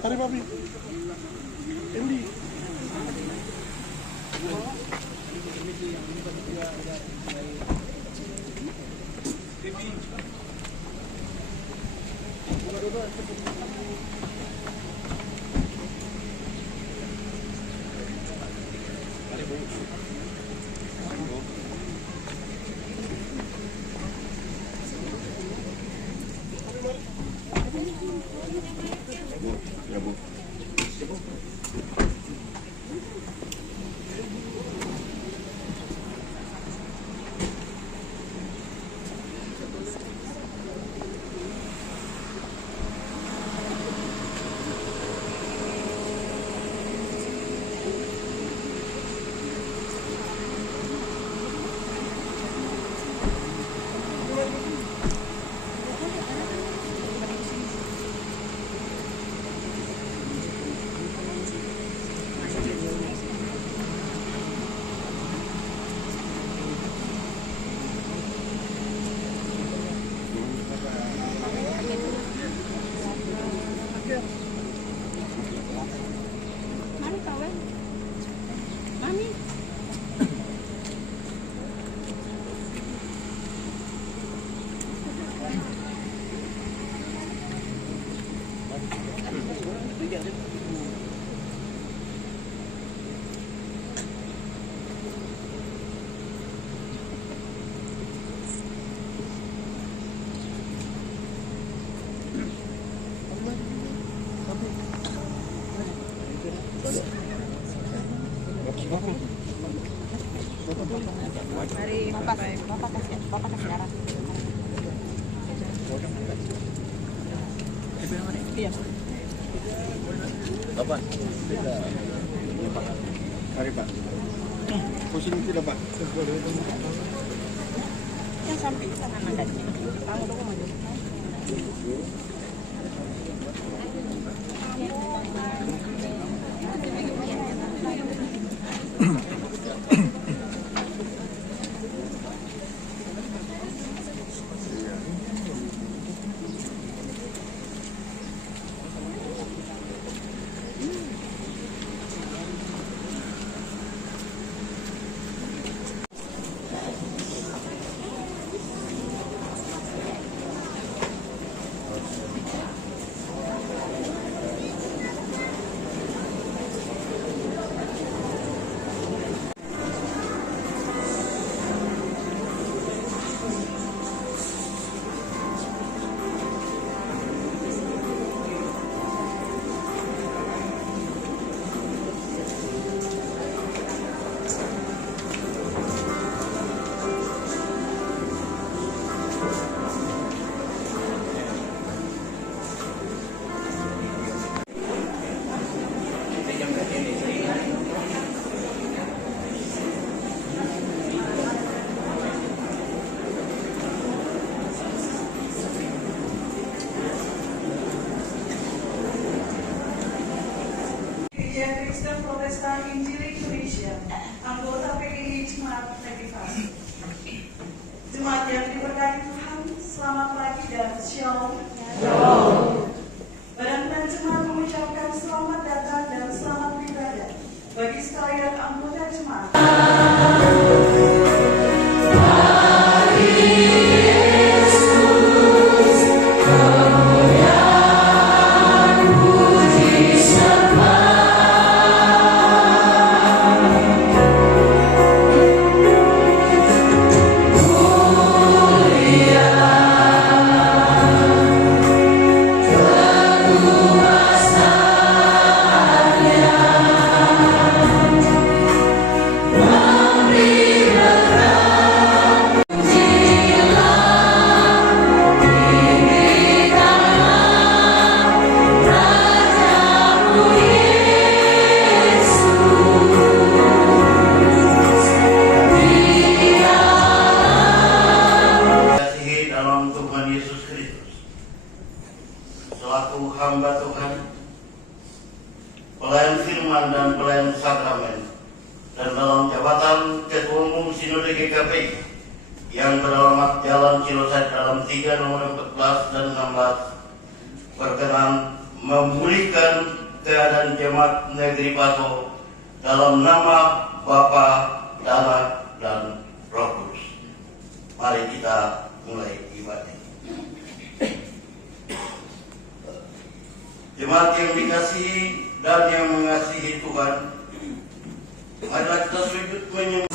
Mari Papi. Ini. Ya Bu. Mari Bapak kasih arah. Iya. Bapak. Mari Pak. Posisi tidak Pak. Yang sampai sana ada. Tahu dong maju. Kristen Protestan Injil Indonesia, anggota PGI Jemaat Motivasi. Jemaat yang diberkati Tuhan, selamat pagi dan shalom. Badan dan jemaat mengucapkan selamat datang dan selamat beribadah bagi sekalian anggota jemaat. Selaku hamba Tuhan, pelayan firman dan pelayan sakramen, dan dalam jabatan Ketua Umum Sinode GKPI yang beralamat Jalan Cilosat dalam 3 nomor 14 dan 16 berkenan memulihkan keadaan jemaat negeri Pato dalam nama Bapa, Anak, dan Roh Kudus. Mari kita mulai ibadah. Jemaat yang dikasihi dan yang mengasihi Tuhan, marilah kita sujud menyembah.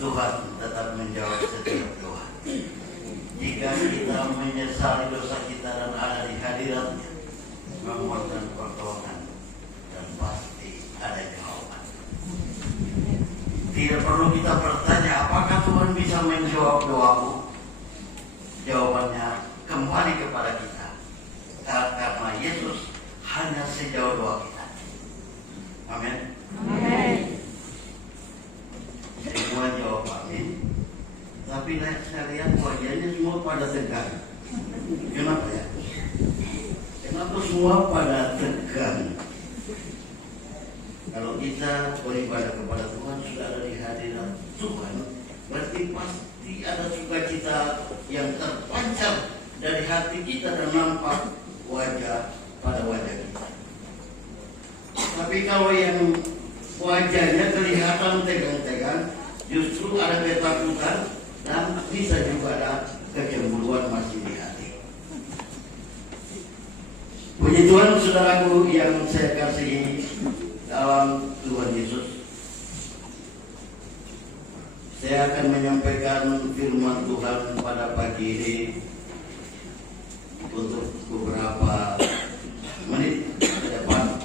Tuhan tetap menjawab setiap doa. Jika kita menyesali dosa kita dan ada di hadirat-Nya, memohon pertolongan, dan pasti ada jawaban. Tidak perlu kita bertanya apakah Tuhan bisa menjawab doaku. Jawabannya kembali kepada kita, karena Yesus hanya sejauh doa kita. Amin. Amin. Semua jawab amin. Tapi saya lihat wajahnya semua pada tegang. Kenapa ya? Kenapa semua pada tegang? Kalau kita beribadah kepada Tuhan, sudah ada di hadirat Tuhan, berarti pasti ada sukacita yang terpancar dari hati kita dan nampak wajah pada wajah kita. Tapi kalau yang wajahnya kelihatan tegang-tegang, justru ada ketakutan dan bisa juga ada kecemburuan masih di hati. Puji Tuhan, saudaraku yang saya kasihi dalam Tuhan Yesus, saya akan menyampaikan firman Tuhan pada pagi ini untuk beberapa menit ke depan.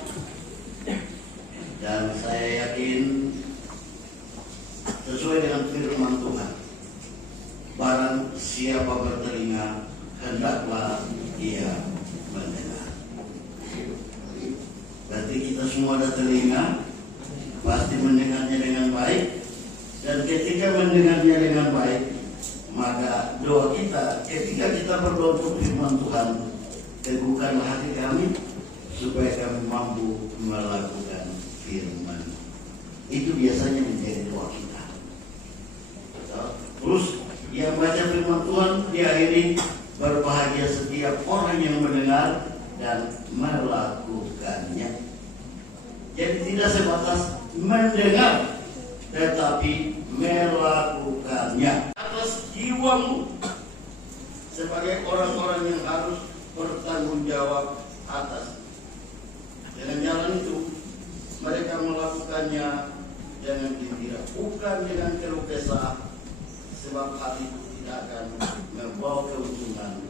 Dan saya yakin sesuai dengan firman Tuhan, barang siapa bertelinga, hendaklah ia mendengar. Berarti kita semua ada telinga, pasti mendengarnya dengan baik. Dan ketika mendengarnya dengan baik, maka doa kita, ketika kita berdoa untuk firman Tuhan, teguhkanlah hati kami, supaya kami mampu melakukan firman. Itu biasanya menjadi doa kita. Terus yang baca firman Tuhan diakhiri, berbahagia setiap orang yang mendengar dan melakukannya. Jadi tidak sebatas mendengar, tetapi melakukannya atas jiwamu sebagai orang-orang yang harus bertanggung jawab atas. Dengan jalan itu mereka melakukannya dengan gembira, bukan dengan keluh kesah, sebab hal itu tidak akan membawa keuntungan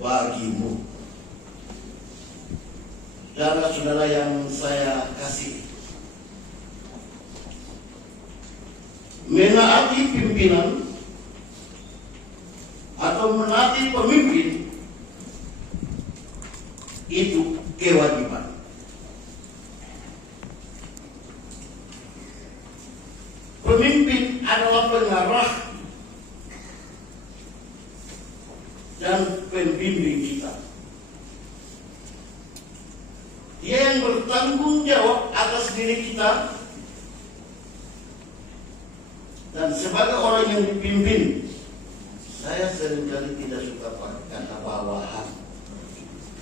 bagimu. Saudara-saudara yang saya kasih, menaati pimpinan atau menaati pemimpin itu kewajiban. Pemimpin adalah pengarah dan pembimbing kita. Dia yang bertanggung jawab atas diri kita, dan sebagai orang yang dipimpin, saya seringkali tidak suka pakai kata bawahan.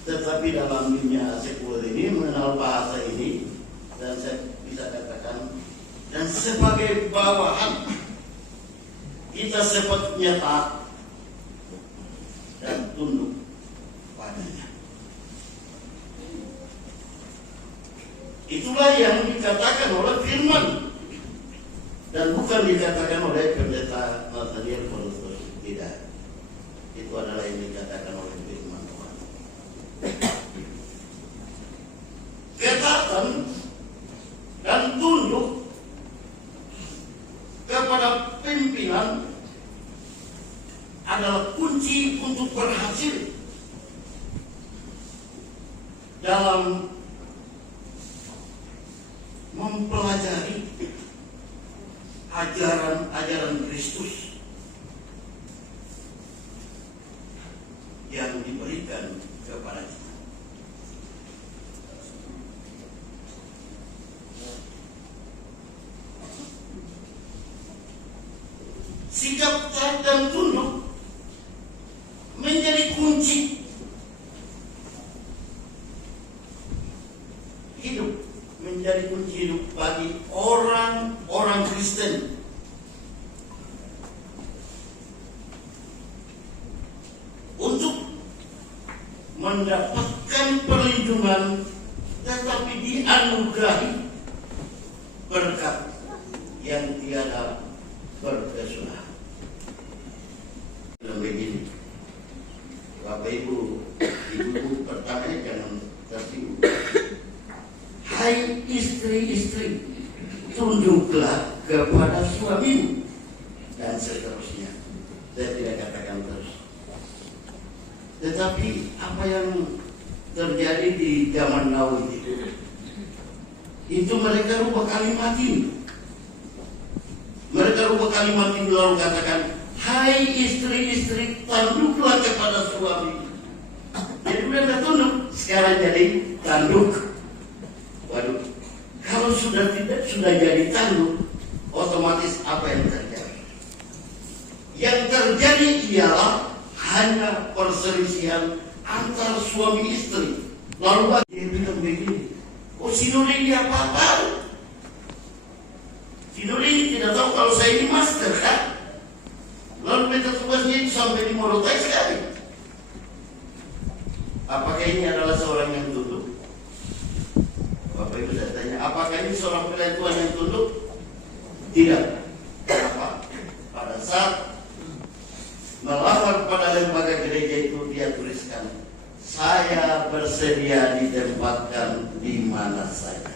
Tetapi dalam dunia sekuler ini mengenal bahasa ini, dan saya bisa katakan, dan sebagai bawahan kita sepatutnya taat dan tunduk padanya. Itulah yang dikatakan oleh firman, dan bukan dikatakan oleh pendeta Nathaniel Paulus. Tidak, itu adalah yang dikatakan oleh firman Tuhan. Ketaatan dan tunduk kepada pimpinan adalah kunci untuk berhasil dalam mempelajari ajaran Kristus yang diberikan kepada kita. Sikap taat dan tunduk menjadi kunci hidup, menjadi kunci hidup bagi orang-orang Kristen. Untuk mendapatkan perlindungan tetapi dianugerahi berkat yang tiada berkesudahan. Begini, Bapak Ibu, Ibu pertama jangan tertipu. Hai istri-istri, tunduklah kepada suamimu, dan seterusnya. Saya tidak katakan terus. Tetapi apa yang terjadi di zaman now itu mereka rubah kalimat ini. Mereka rubah kalimat ini lalu katakan, hai istri-istri, tunduklah kepada suami. Jadi mereka tunduk, sekarang jadi tanduk. Waduh, kalau sudah jadi tanduk, otomatis apa yang terjadi? Yang terjadi ialah hanya perselisihan antar suami istri. Lalu dia bilang begini, si Nuri ini apa-apa? Si Nuri ini tidak tahu kalau saya ini master kan? Lalu minta tugasnya itu sampai dimorotai sekali. Apakah ini adalah seorang yang tunduk? Bapak Ibu saya tanya, apakah ini seorang pelayan Tuhan yang tunduk? Tidak. Kenapa? Pada saat melamar pada lembaga gereja itu dia tuliskan, saya bersedia ditempatkan di mana saja.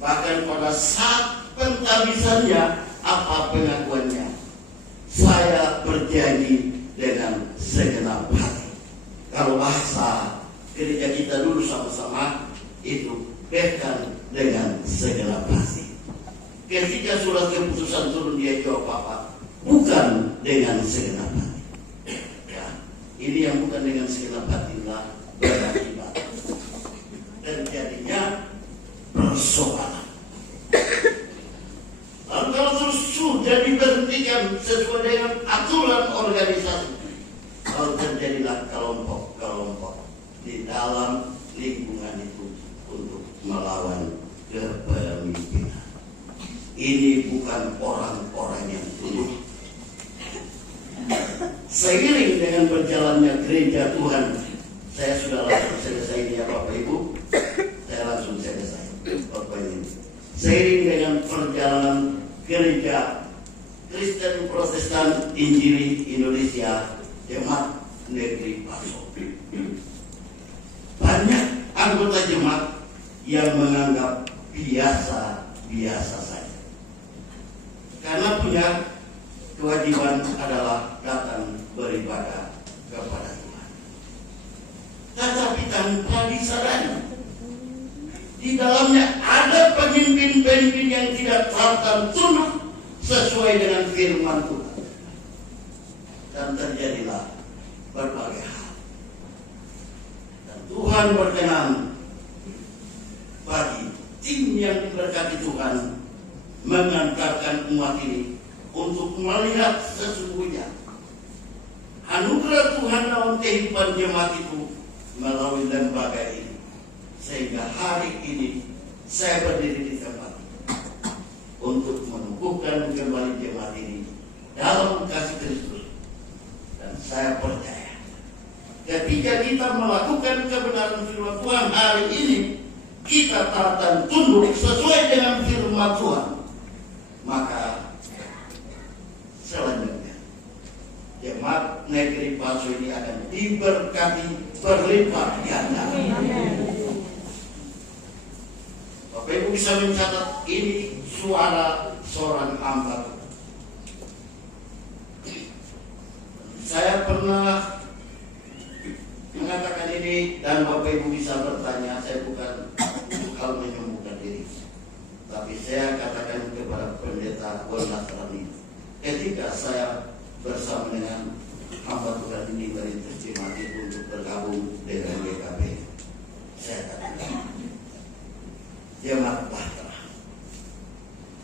Bahkan pada saat pentabisannya, apa pengakuannya? Saya berjanji dengan segenap hati. Kalau bahasa gereja kita dulu sama-sama itu bahkan dengan segenap hati. Ketika surat keputusan turun dia jawab apa? Bukan dengan segenap hati. Ya, ini yang bukan dengan segenap hatilah berakibat terjadinya persoalan. Lalu kalau terus sudah diberhentikan sesuai dengan aturan organisasi, lalu terjadilah kelompok-kelompok di dalam lingkungan itu untuk melawan kepemimpinan. ini bukan orang-orang yang tunduk. Seiring dengan berjalannya gereja Tuhan, saya sudah langsung selesai ya Bapak Ibu. Saya langsung selesai Bapak Ibu. Seiring dengan perjalanan gereja Kristen Protestan Injili Indonesia Jemaat Negeri Paso, banyak anggota jemaat yang menganggap biasa-biasa saja, karena punya kewajiban adalah datang beribadah kepada Tuhan. Tetapi tanpa disadari, di dalamnya ada pemimpin-pemimpin yang tidak taat dan tunduk sesuai dengan firman Tuhan. Dan terjadilah berbagai hal. Dan Tuhan berkenan bagi tim yang diberkati Tuhan mengantarkan umat ini untuk melihat sesungguhnya anugerah Tuhan dalam kehidupan jemaat itu melalui lembaga ini, sehingga hari ini saya berdiri di tempat ini untuk menumbuhkan kembali jemaat ini dalam kasih Kristus. Dan saya percaya ketika kita melakukan kebenaran firman Tuhan hari ini, kita taat dan tunduk sesuai dengan firman Tuhan, maka selanjutnya jemaat negeri Paso ini akan diberkati berlipat ganda. Bapak Ibu bisa mencatat, ini suara seorang hamba. Saya pernah mengatakan ini dan Bapak Ibu bisa bertanya, saya bukan hal menyembuhkan diri, tapi saya katakan kepada pendeta Nasrani ketika saya bersama dengan hamba Tuhan ini merintis jemaat itu untuk bergabung dengan GKP, saya katakan jemaat Bahtera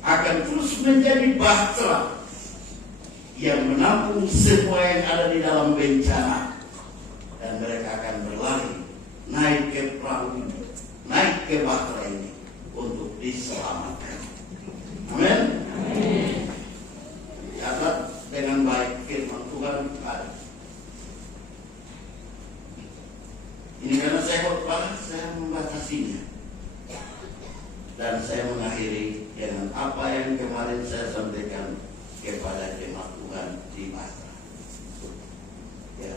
akan terus menjadi Bahtera yang menampung semua yang ada di dalam bencana, dan mereka akan berlari naik ke perahu ini, naik ke Bahtera ini untuk diselamatkan. Amin. Catat dengan baik firman Tuhan ada. Ini karena saya khotbah, saya membatasinya, dan saya mengakhiri dengan apa yang kemarin saya sampaikan kepada jemaat Tuhan di Bahtera. Ya,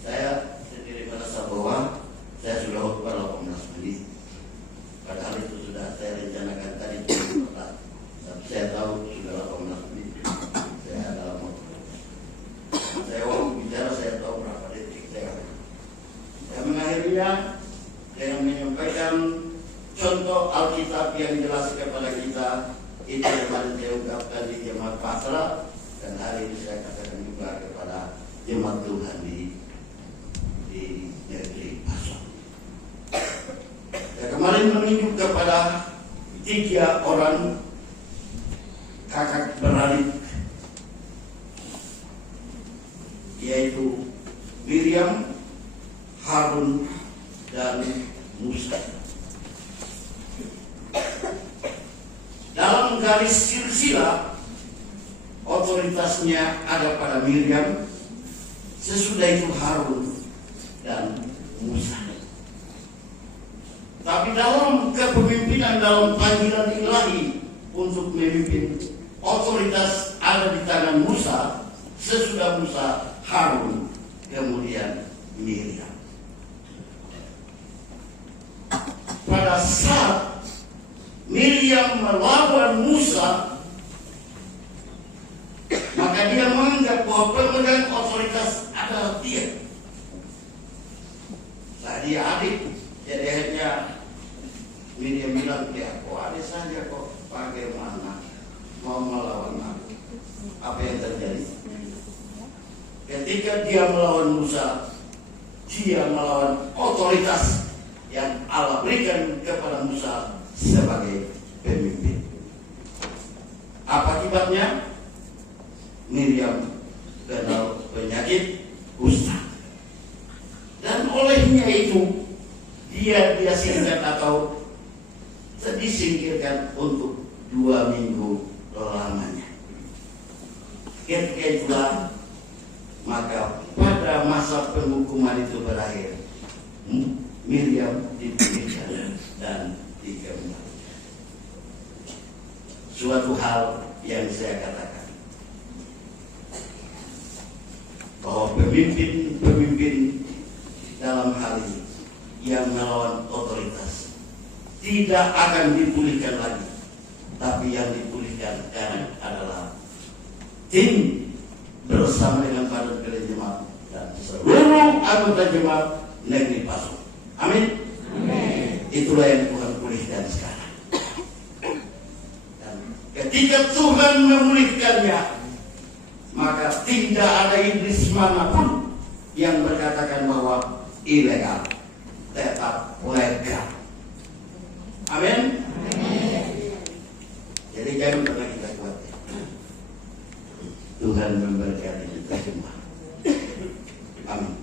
saya sendiri merasa bahwa saya sudah khotbah 18 menit. Padahal itu sudah saya rencanakan tadi, tapi saya tahu sudah 18 menit. Saya adalah khotbah. Saya waktu bicara saya tahu berapa detik saya. Saya mengakhirinya dengan menyampaikan contoh Alkitab yang jelas kepada kita. Itu yang kemarin saya ungkapkan di jemaat Bahtera, dan hari ini saya katakan juga kepada jemaat Tuhan di negeri Paso. Saya kemarin menunjuk kepada 3 orang kakak beradik, yaitu Miriam, Harun, dan Musa. Dalam garis silsilah otoritasnya ada pada Miriam, sesudah itu Harun dan Musa. Tapi dalam kepemimpinan, dalam panggilan ilahi untuk memimpin, otoritas ada di tangan Musa, sesudah Musa Harun, kemudian Miriam. Pada saat Miriam melawan Musa, maka dia menganggap bahwa pemegang otoritas adalah dia. Nah, dia adik, jadi akhirnya Miriam bilang, ya kok adik saja kok, bagaimana mau melawan aku? Apa yang terjadi? Ketika dia melawan Musa, dia melawan otoritas yang Allah berikan kepada Musa sebagai pemimpin. Apa akibatnya? Miriam kena penyakit kusta, dan olehnya itu dia disingkirkan atau disingkirkan untuk 2 minggu ketika itulah maka pada masa penghukuman itu berakhir, Miriam dipulihkan dan dikembalikan. Suatu hal yang saya katakan, bahwa pemimpin dalam hal ini yang melawan otoritas tidak akan dipulihkan lagi, tapi yang dipulihkan sekarang adalah tim bersama dengan Badan Pele Jemaat dan seluruh anggota jemaat negeri Paso. Amin. Itulah yang Tuhan pulihkan sekarang. Dan ketika Tuhan memulihkannya, maka tidak ada iblis manapun yang berkatakan bahwa ilegal, tetap legal. Amin. Jadi jangan pernah kita kuat. Tuhan memberkati kita semua. Amin.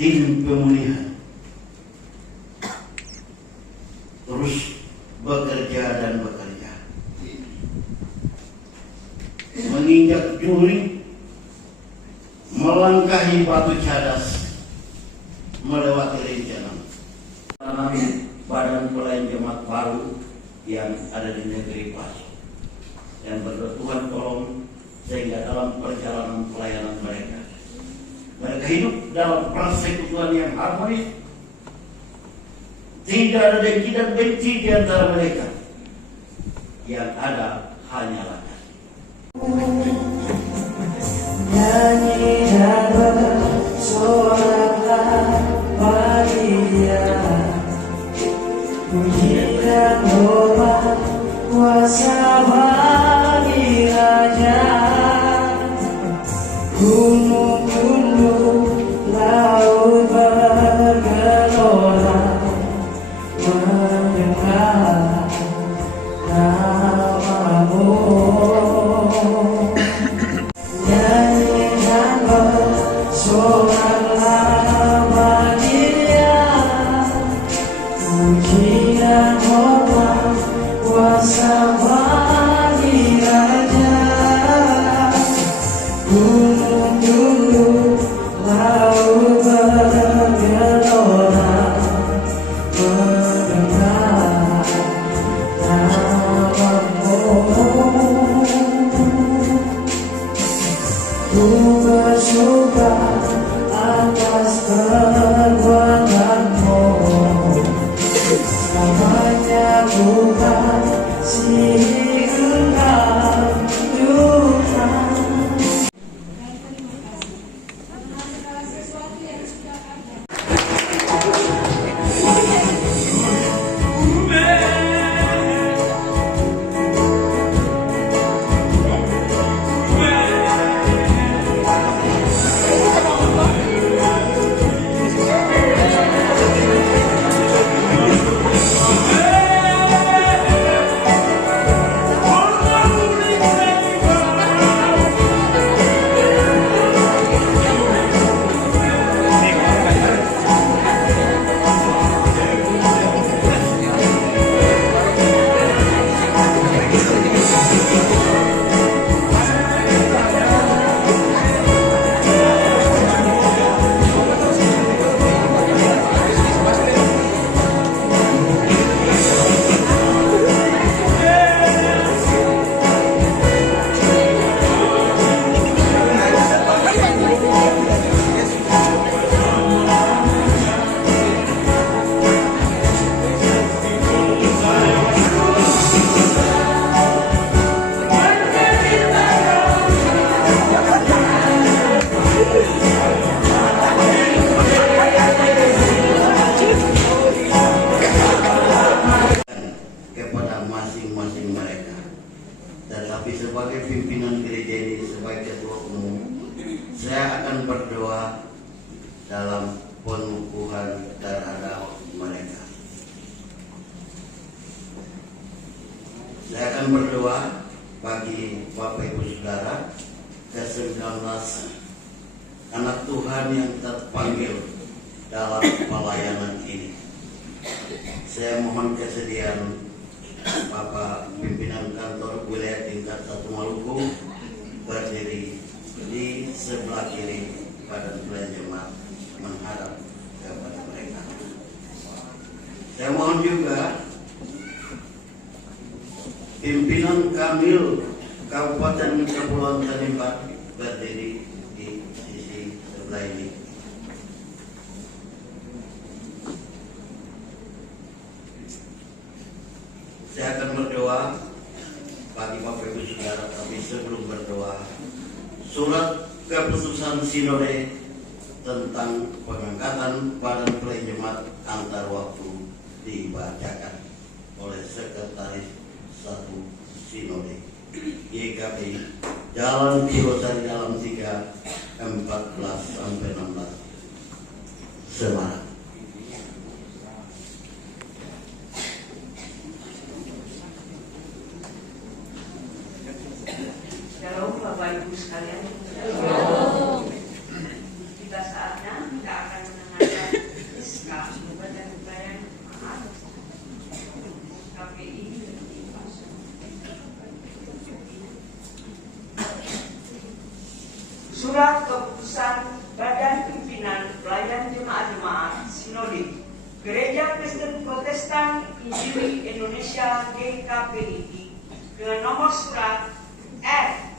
Tim pemulihan terus bekerja dan bekerja, menginjak juri, melangkahi batu cadas, melewati rencana. Kami Badan Pelayan Jemaat baru yang ada di negeri Paso, dan berdoa Tuhan tolong sehingga dalam perjalanan pelayanan mereka hidup dalam persekutuan yang harmonis, tidak ada dengki dan benci di antara mereka, yang ada hanyalah nyanyi dan bersoraklah bagi Dia, pujikan doa kuasa bagi Raja. Gunung-gunung laut bergelora mendengar nama-Mu. Nyanyi dan bersoraklah bagi Dia, puji dan hormat kuasa bagi Raja. Gunung-gunung laut bergelora mendengar nama-Mu. Ku bersyukur atas dalam pengukuhan terhadap mereka. Saya akan berdoa bagi Bapak Ibu Saudara ke-19 anak Tuhan yang terpanggil dalam pelayanan ini. Saya mohon kesediaan Bapak Pimpinan Kantor Wilayah Tingkat 1 Maluku berdiri di sebelah kiri Badan Pelayan Jemaat menghadap kepada mereka. Saya mohon juga Pimpinan Kamil Kabupaten Kepulauan Tanimbar berdiri di sisi sebelah ini. Saya akan berdoa bagi Bapak Ibu Saudara, tapi sebelum berdoa, surat keputusan Sinode tentang pengangkatan Badan Pelayan Jemaat antar waktu dibacakan oleh Sekretaris 1 Sinode GKPI Jalan Kilosari Dalam 3 14-16 Semarang. Shalom Bapak Ibu sekalian. Tiba saatnya kita akan mendengarkan SK Badan Pelayan Jemaat KPI. Surat keputusan Badan Pimpinan Pelayan Jemaat Sinode Gereja Kristen Protestan Injili Indonesia GKPI dengan nomor surat F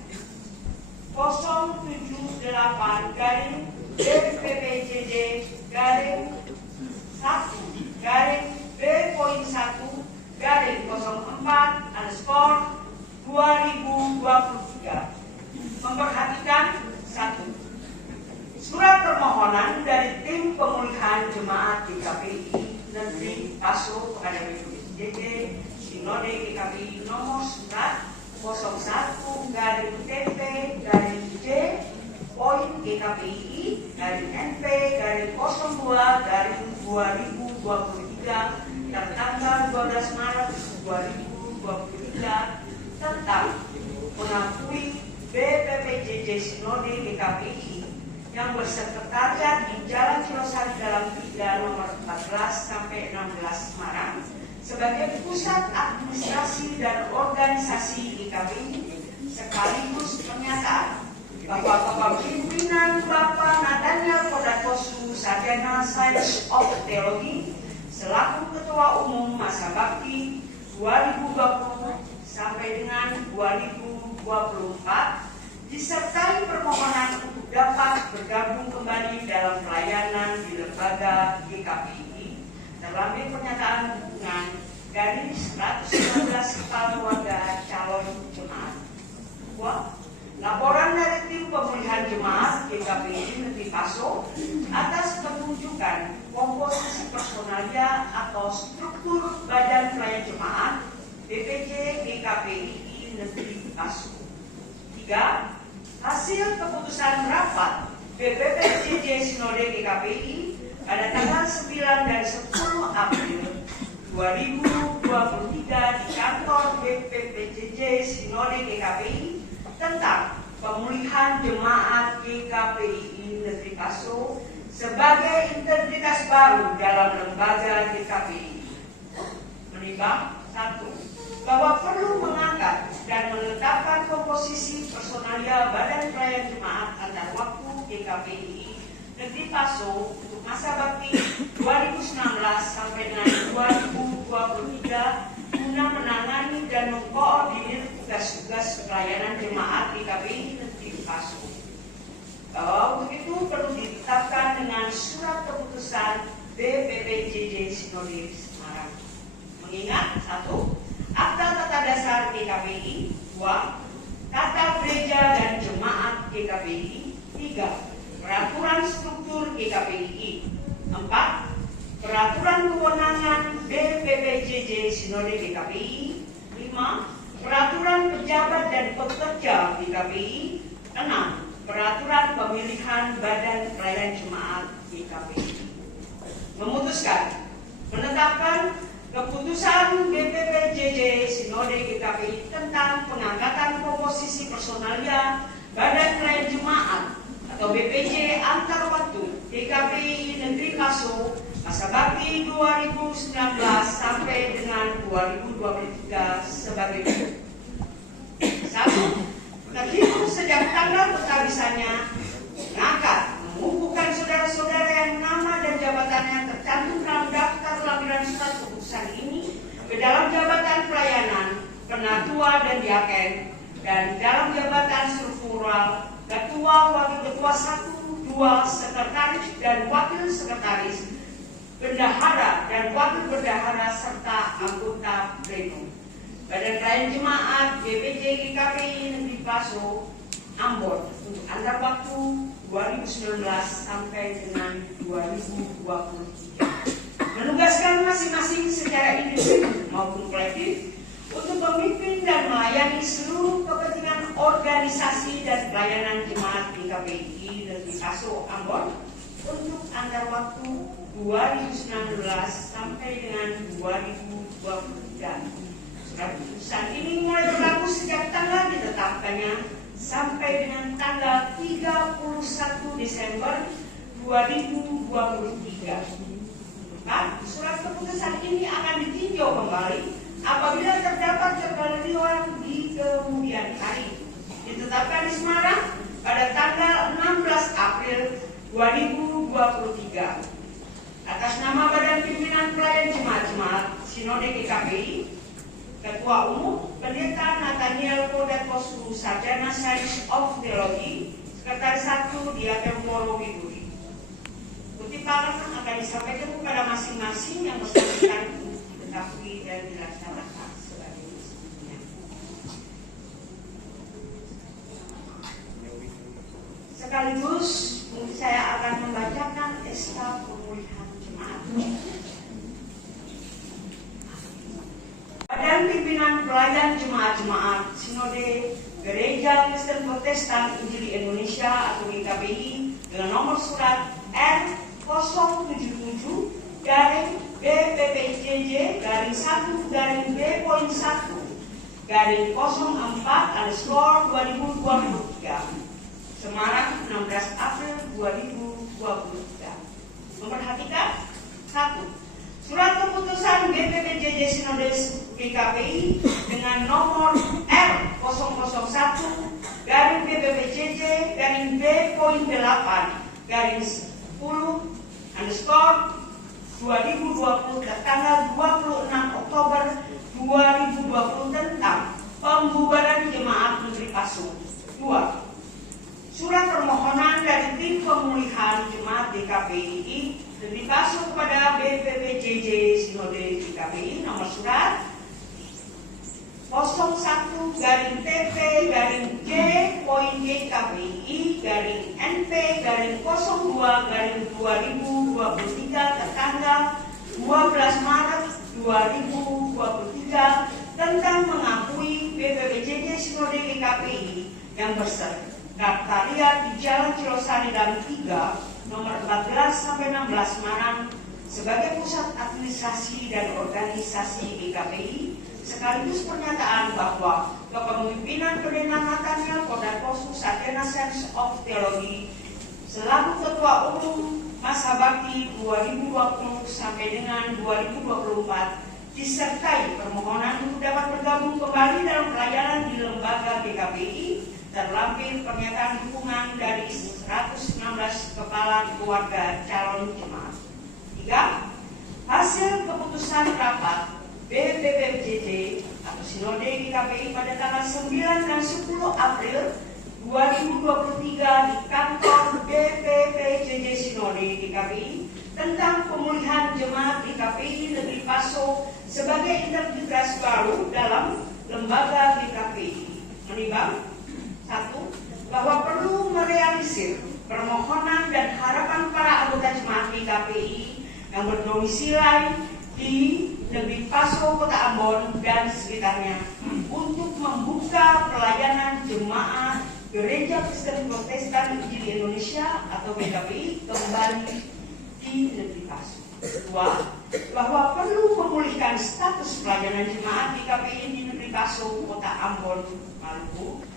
077-1-BPPJJ-1/04/2023 memperhatikan 1. Surat permohonan dari tim pemulihan jemaat GKPI Negeri Paso kepada BPPJJ Sinode GKPI nomor surat 01-TP-NP-02-2023 tertanggal 12 Maret 2023 tentang mengakui BPPJJ Sinode GKPI yang bersekretariat di Jalan Kilosari Dalam 3 nomor 14-16 Semarang sebagai pusat administrasi dan organisasi GKPI, sekaligus pernyataan bahwa Bapak Pimpinan Bapak Nathaniel Kodakosu Sarjana Science of Theology selaku Ketua Umum Masa Bakti 2020 sampai dengan 2024 disertai permohonan untuk dapat bergabung kembali dalam pelayanan di lembaga GKPI terlebih pernyataan dukungan dari 119 kepala warga calon jemaat. Laporan dari tim pemulihan jemaat GKPI Negeri Paso atas penunjukan komposisi personalia atau struktur badan pelayan jemaat BPJ GKPI Negeri Paso. 3. Hasil keputusan rapat BPPJJ Sinode GKPI pada tanggal 9 dan 10 April 2023 di kantor BPPJJ Sinode GKPI tentang pemulihan jemaat GKPI Negeri Paso sebagai integritas baru dalam lembaga GKPI. Menimbang 1. Bahwa perlu mengangkat dan menetapkan komposisi personalia Badan Pelayan Jemaat antar waktu GKPI Negeri Paso untuk masa bakti 2019 sampai dengan 2023 guna menangani dan mengkoordinir tugas-tugas pelayanan jemaat GKPI Negeri Paso. Bahwa untuk itu perlu ditetapkan dengan surat keputusan BPPJJ Sinode Semarang. Mengingat 1. Akta Tata Dasar GKPI, 2. Tata Gereja dan Jemaat GKPI, 3. Peraturan Struktur GKPI, 4. Peraturan Kewenangan BPPJJ Sinode GKPI, 5. Peraturan Pejabat dan Pekerja GKPI, 6. Peraturan Pemilihan Badan Pelayanan Jemaat GKPI. Memutuskan menetapkan keputusan BPPJJ Sinode GKPI tentang pengangkatan komposisi personalia Badan Pelayanan Jemaat atau BPJ antar waktu GKPI Negeri Paso masa bakti 2019 sampai dengan 2023 sebagai berikut. 1. Terhitung sejak tanggal penghabisannya mengangkat, mengukuhkan saudara-saudara yang nama dan jabatannya tercantum dalam daftar lampiran surat keputusan ini ke dalam jabatan pelayanan, penatua dan diaken, dan dalam jabatan struktural, ketua, wakil ketua 1, 2, sekretaris dan wakil sekretaris, bendahara dan wakil bendahara serta anggota pleno. Badan Pelayanan Jemaat BPJ GKPI Negeri Paso Ambon untuk antar waktu 2019 sampai dengan 2023 menugaskan masing-masing secara individu maupun kolektif untuk memimpin dan melayani seluruh kepentingan organisasi dan pelayanan jemaat GKPI Negeri Paso Ambon untuk antar waktu 2019 sampai dengan 2023. Keputusan ini mulai berlaku sejak tanggal ditetapkannya sampai dengan tanggal 31 Desember 2023. Surat keputusan ini akan ditinjau kembali apabila terdapat kekeliruan di kemudian hari. Ditetapkan di Semarang pada tanggal 16 April 2023 atas nama Badan Pimpinan Pelayanan Jemaat Sinode GKPI. Ketua Umum Pendeta Nathaniel Podatkosu Sarjana Science of Theology, Sekretaris 1 Diaken Polo Widuri. Kutipan akan disampaikan kepada masing-masing yang bersangkutan untuk diketahui dan dilaksanakan sebagai mestinya. Sekaligus saya akan membacakan SK pemulihan jemaat. Badan Pimpinan Pelayanan Jemaat Sinode Gereja Kristen Protestan Injili Indonesia atau GKPI dengan nomor surat R077 BPPJJ _1 B.1 _04_2023 Semarang 16 April 2023. Memperhatikan 1. Surat keputusan BPPJJ Sinode GKPI dengan nomor R001 BPPJJ B.8 _10_2020 tanggal 26 Oktober 2020 tentang pembubaran jemaat Negeri Paso. 2. Surat permohonan dari tim pemulihan jemaat GKPI Negeri Paso kepada BPPJJ Sinode GKPI nomor surat 01-TP-J.KPI-NP-02-2023 tertanggal 12 Maret 2023 tentang mengakui BPPJJ Sinode GKPI yang bersekretariat di Jalan Cirosari Dam 3 nomor 14-16 Semarang sebagai pusat administrasi dan organisasi GKPI, sekaligus pernyataan bahwa kepemimpinan Pendeta Nathaniel Podatkosu Sarjana Science of Theology selaku Ketua Umum masa bakti 2020 sampai dengan 2024 disertai permohonan untuk dapat bergabung kembali dalam pelayanan di lembaga GKPI terlampir pernyataan dukungan dari 116 kepala keluarga calon jemaat. 3. Hasil keputusan rapat BPPJJ atau Sinode GKPI pada tanggal 9 dan 10 April 2023 di kantor BPPJJ Sinode GKPI tentang pemulihan jemaat GKPI Negeri Paso sebagai integritas baru dalam lembaga GKPI. Menimbang 1. Bahwa perlu merealisir permohonan dan harapan para anggota jemaat GKPI yang berdomisili di Negeri Paso, Kota Ambon dan sekitarnya untuk membuka pelayanan jemaat Gereja Kristen Protestan Injil Indonesia atau GKPI kembali di negeri Paso. Kedua, bahwa perlu memulihkan status pelayanan jemaat GKPI di negeri Paso, Kota Ambon, Maluku.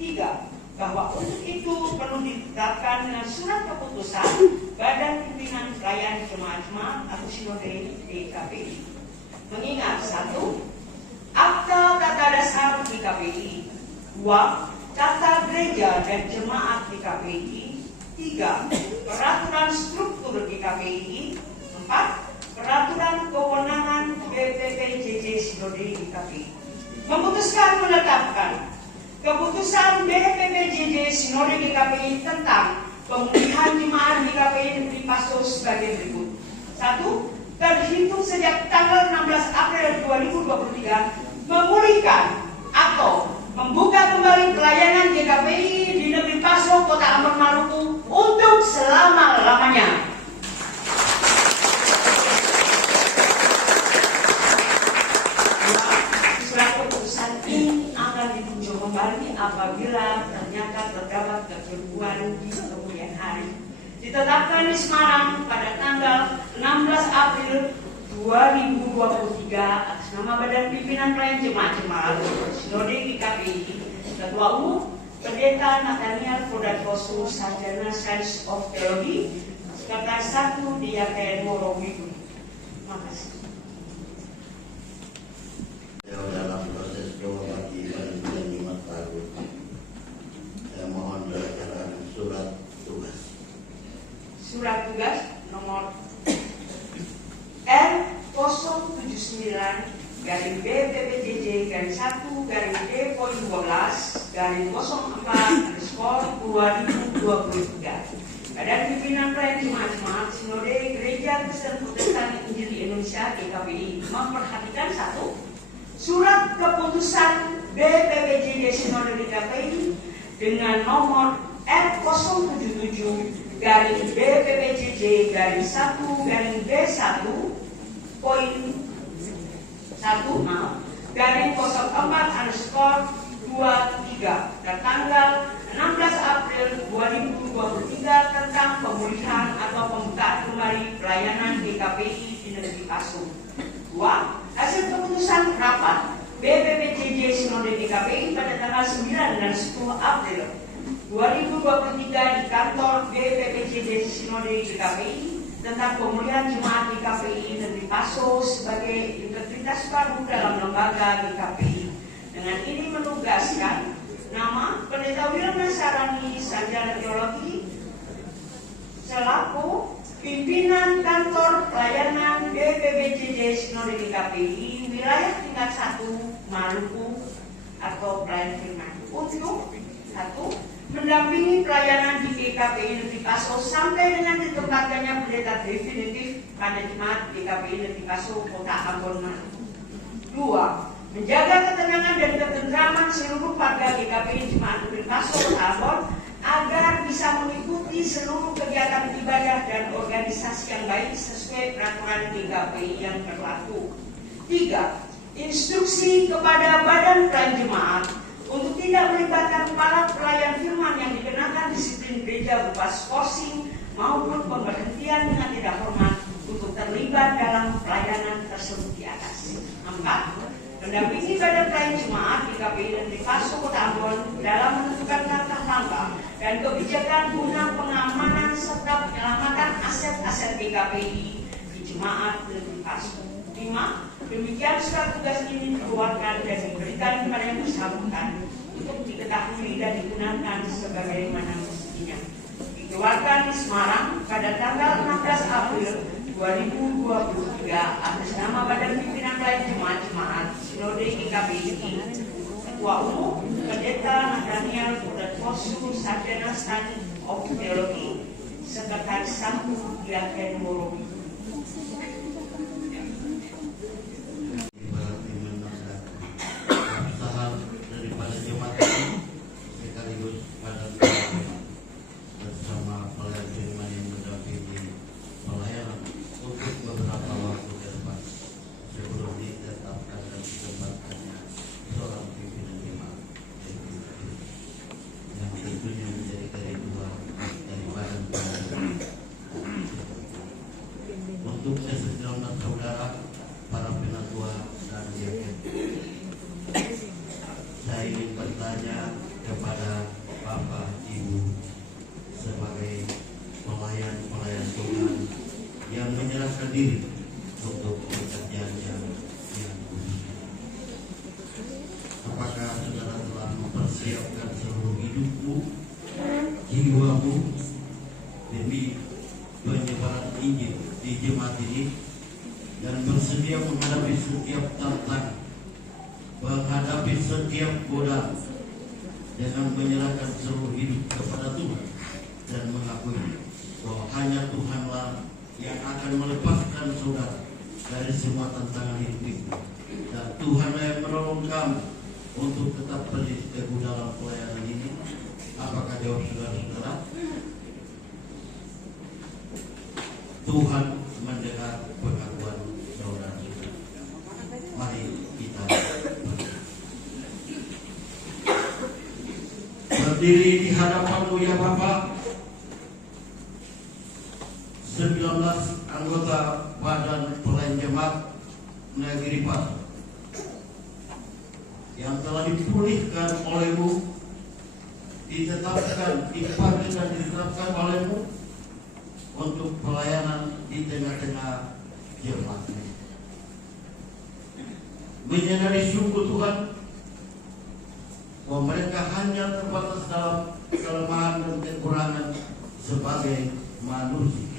Tiga, bahwa untuk itu perlu ditetapkan dengan surat keputusan Badan Pimpinan Pelayanan Jemaat-Jemaat atau Sinode GKPI. Mengingat satu, Akta Tata Dasar GKPI. Dua, Tata Gereja dan Jemaat GKPI. Tiga, Peraturan Struktur GKPI. Empat, Peraturan Kewenangan BPPJJ Sinode GKPI. Memutuskan menetapkan keputusan BPPJJ Sinode GKPI tentang pemulihan jemaat GKPI negeri Paso sebagai berikut. Satu, terhitung sejak tanggal 16 April 2023 memulihkan atau membuka kembali pelayanan GKPI di negeri Paso, Kota Ambon, Maluku untuk selama-lamanya. Surat keputusan ini akan ditinjau kembali apabila ternyata terdapat ketentuan di kemudian hari. Ditetapkan di Semarang pada tanggal 16 April 2023 atas nama Badan Pimpinan Pelayanan Jemaat-Jemaat Sinode GKPI, Ketua Umum Pendeta Nathaniel Frodatkoso, Sarjana Science of Theology, Sekretaris 1 Diaken Morowi. Terima kasih. Dalam proses kewajiban penyimak baru, saya mohon berdasarkan surat tugas. Surat tugas nomor R079 garing BPPJJ garing 1 garing D.12 garing 04_2023. Badan Pimpinan Pelayanan Jemaat-Jemaat Sinode Gereja Kristen Protestan Injil Indonesia GKPI memperhatikan satu, surat keputusan BPPJJ Sinode GKPI dengan nomor R077 garing BPPJJ garing 1 garing B1 poin 1 garing 04_23 tertanggal 16 April 2023 tentang pemulihan atau pembukaan kembali pelayanan GKPI di negeri Paso. 2. Hasil keputusan rapat BPPJJ Sinode GKPI pada tanggal 9 dan 10 April 2023 di kantor BPPJJ Sinode GKPI tentang pemulihan jemaat GKPI negeri Paso sebagai integritas baru dalam lembaga GKPI. Dengan ini menugaskan nama Pendeta Wilna Sarani, Sarjana Teologi, selaku pimpinan kantor pelayanan BPPJJ Sinode GKPI wilayah tingkat 1 Maluku atau pelayan firman untuk 1. Mendampingi pelayanan di GKPI negeri Paso sampai dengan ditempatkannya pendeta definitif pada jemaat GKPI negeri Paso Kota Ambon, Maluku. 2. Menjaga ketenangan dan ketentraman seluruh warga GKPI jemaat negeri Paso Kota Ambon agar bisa mengikuti seluruh kegiatan ibadah dan organisasi yang baik sesuai peraturan GKPI yang berlaku. 3. Instruksi kepada Badan Pelayanan Jemaat untuk tidak melibatkan para pelayan firman yang dikenakan disiplin gereja berupa skorsing maupun pemberhentian dengan tidak hormat untuk terlibat dalam pelayanan tersebut di atas. 4. Mendampingi Badan Pelayanan Jemaat GKPI negeri Paso Kota Ambon dalam menentukan langkah-langkah dan kebijakan guna pengamanan serta penyelamatan aset-aset GKPI di jemaat negeri Paso. 5. Demikian surat tugas ini dikeluarkan dan diberikan kepada yang bersangkutan untuk diketahui dan digunakan sebagaimana mestinya. Dikeluarkan di Semarang pada tanggal 16 April 2023 atas nama Badan Pimpinan Pelayanan Jemaat-Jemaat Sinode GKPI, Ketua Umum Pendeta Nathaniel Frodatkoso, Sarjana Science of Theology, Sekretaris 1 Diaken Morowi. Daripada jemaat ini sekaligus pada bersama pelayan firman yang mendampingi pelayanan untuk beberapa waktu ke depan sebelum ditetapkan dan ditempatkannya seorang pimpinan jemaat yang untuk ke-19 saudara para penatua dan diaken. Saya ingin bertanya kepada Bapak Ibu sebagai pelayan Tuhan yang menyerahkan diri untuk pekerjaan yang khusus. Apakah saudara telah mempersiapkan seluruh hidupmu, jiwamu demi penyebaran Injil di jemaat ini dan bersedia menghadapi setiap tantangan, menghadapi setiap godaan dengan menyerahkan seluruh hidup kepada Tuhan dan mengakui bahwa hanya Tuhanlah yang akan melepaskan saudara dari semua tantangan hidup itu, dan Tuhanlah yang menolong kamu untuk tetap berteguh dalam pelayanan ini. Apakah jawab saudara-saudara? Tuhan mendengar pengakuan saudara-saudara. Mari kita berdiri di hadapanmu ya Bapak. 19 anggota Badan Pelayan Jemaat Negeri Paso yang telah dipulihkan olehmu, ditetapkan, dipanggil dan ditetapkan olehmu untuk pelayanan di tengah-tengah jemaat ini. Menyadari sungguh Tuhan bahwa mereka hanya terbatas dalam kelemahan dan kekurangan sebagai manusia.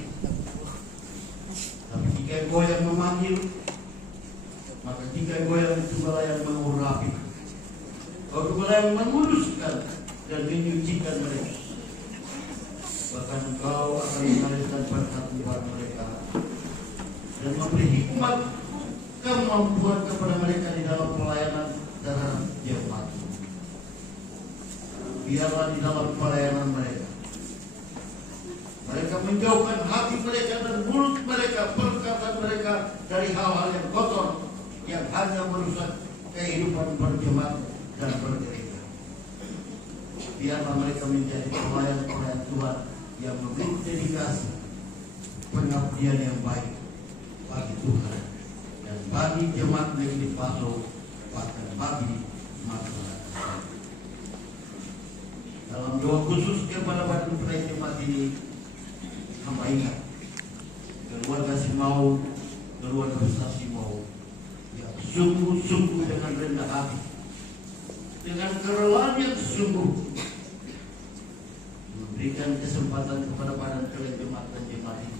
Tapi jika Engkau yang memanggil, maka jika Engkau yang Tunggal yang mengurapi, Engkau Tunggal yang menguruskan dan menyucikan mereka, bahkan Engkau akan mengalirkan berkat buat mereka dan memberi hikmat kemampuan kepada mereka di dalam pelayanan terhadap jemaat. Biarlah di dalam pelayanan mereka menjauhkan hati mereka dan mulut mereka, perkataan mereka dari hal-hal yang kotor yang hanya merusak kehidupan berjemaat dan bergereja. Biarlah mereka menjadi pelayan-pelayan Tuhan yang memiliki dedikasi, pengabdian yang baik bagi Tuhan dan bagi jemaat negeri Paso, bahkan bagi masyarakat. Dalam doa khusus kepada Badan Pelayan Jemaat ini, hamba ingat keluarga Simau, keluarga besar Simau yang sungguh-sungguh dengan rendah hati, dengan kerelaan yang sungguh memberikan kesempatan kepada Badan Pelayan Jemaat dan jemaat ini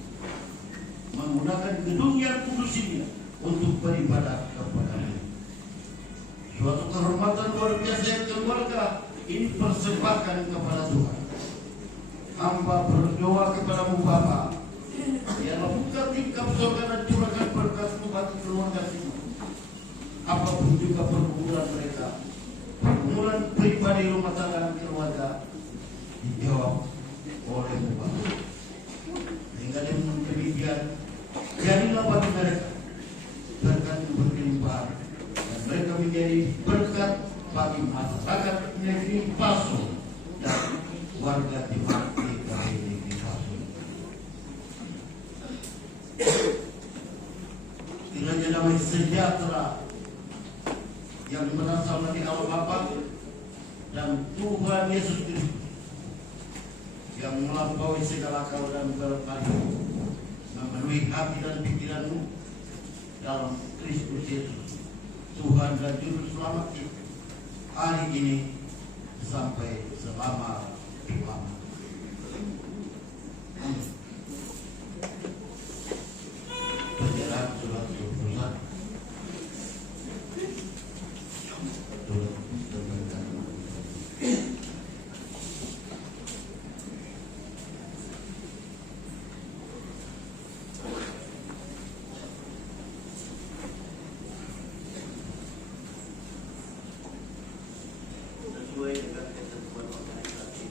menggunakan gedung yang kudus ini untuk beribadah kepada-Mu. Suatu kehormatan luar biasa yang keluarga ini persembahkan kepada Tuhan. Hamba berdoa kepada-Mu Bapa, biarlah buka tingkap surga dan curahkan berkat-Mu bagi keluarga ini. Apapun juga pergumulan mereka, pergumulan pribadi rumah tangga dan keluarga, dijawab oleh-Mu Bapa. Sehingga dengan demikian, jadilah bagi mereka berkat yang berlimpah, dan mereka menjadi berkat bagi masyarakat negeri Paso dan warga jemaat GKI negeri Paso. Kiranya damai sejahtera yang berasal dari Allah Bapa dan Tuhan Yesus Kristus yang melampaui segala akal dan berpadu memenuhi hati dan pikiranmu dalam Kristus Yesus, Tuhan dan Juru Selamat kita, hari ini sampai selama-lamanya. Penyerahan surat keputusan. Sesuai dengan ketentuan organisasi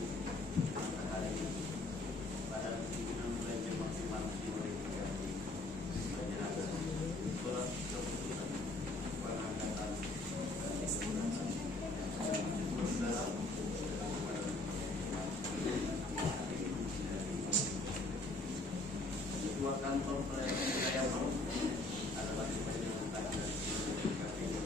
kantor pelayanan wilayah Maluku adalah kepanjangan dari KPI.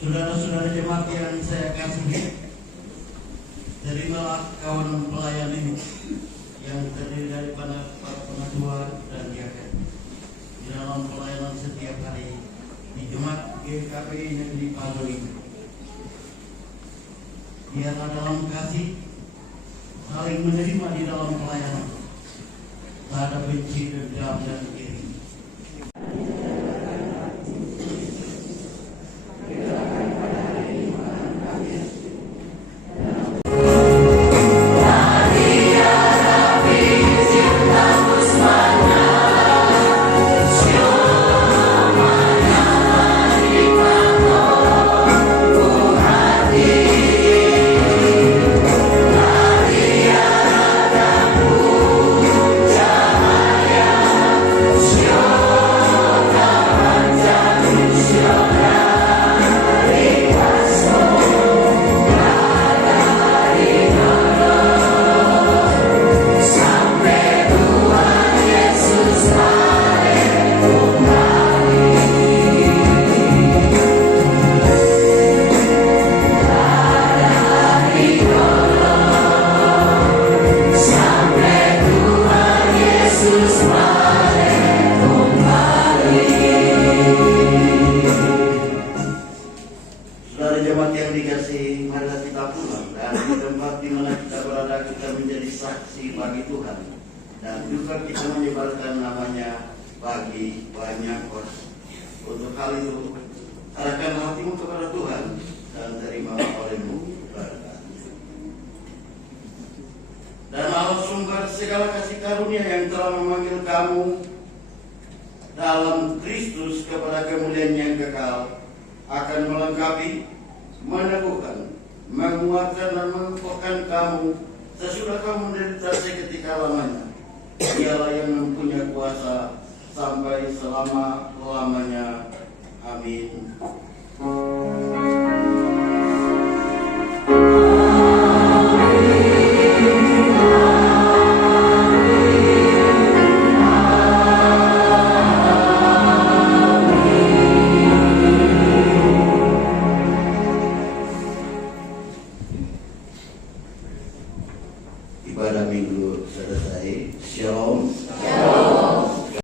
Saudara-saudara jemaat yang saya kasihi, terimalah kawan pelayan ini yang terdiri dari para pengaduan dan diaken di dalam pelayanan setiap hari di Jemaat GKPI Negeri Palu ini. Biarlah dalam kasih saling menerima di dalam pelayanan, tak ada benci, dendam, dan iri. menjadi saksi bagi Tuhan, dan juga kita menyebarkan namanya bagi banyak orang. Untuk hal itu, arahkan hatimu kepada Tuhan dan terima olehmu berkat. Dan Allah sumber segala kasih karunia yang telah memanggil kamu dalam Kristus kepada kemuliaan yang kekal, akan melengkapi, meneguhkan, menguatkan dan mengukuhkan kamu sesudah kamu menderita seketika lamanya. Dialah yang mempunyai kuasa sampai selama-lamanya. Amin.